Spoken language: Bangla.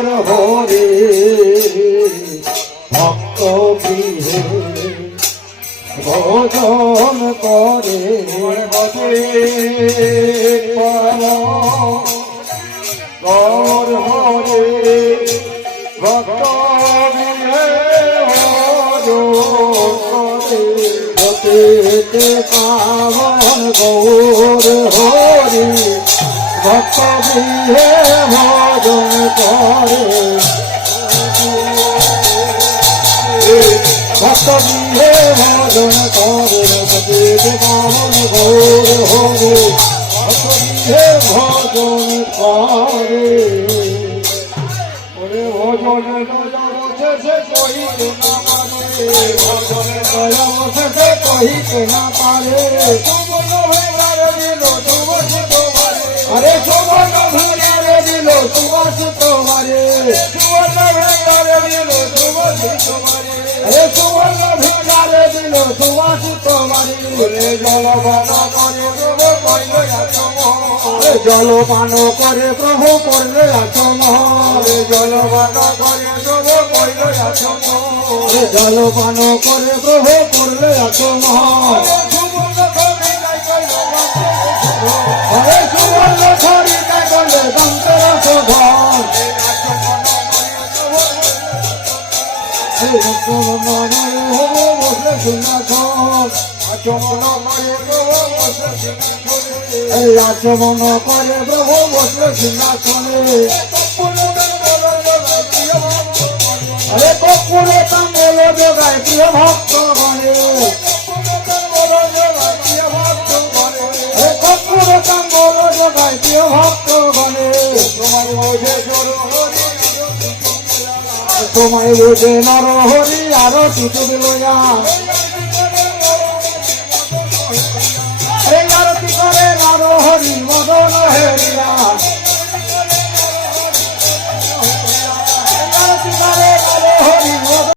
গৌর হরে ভক্ত গৃহে ভোজন করে গৌর হরে ভক্ত গৃহে ভোজন পাবন গৌর হরি ভক্ত গৃহে ভোজন করে ভক্ত গৃহে ভোজন করে পাবন গৌর হরি ভক্ত গৃহে ভোজন করে ভোজন শেষে কহিতে না পারে শেষে কহিতে না পারে আরে সুবর্ণ ভাঙারে দিল সুবাসিত মারে সুবর্ণ ভাঙারে দিল সুবাসিত মারে আরে সুবর্ণ ভাঙারে দিল সুবাসিত মারে জলপান করে প্রভু করলে আচমন জলপান করে প্রভু করলে আচমন জলপান করে প্রভু করলে আচমন জলপান করে প্রভু করলে আচমন আরে সুবর্ণ খড়িতে করলে দন্তের শোভন বসলে সিংহাসন আচমন করে প্রভু বসলে সিংহাসনে আরে কপুরে তাম্বল যোগায় প্রিয় ভক্ত গণে কপুরে তাম্বল যোগায় প্রিয় ভক্ত গণে তোমায় বোঝে নর হরি আরো টিকে দিল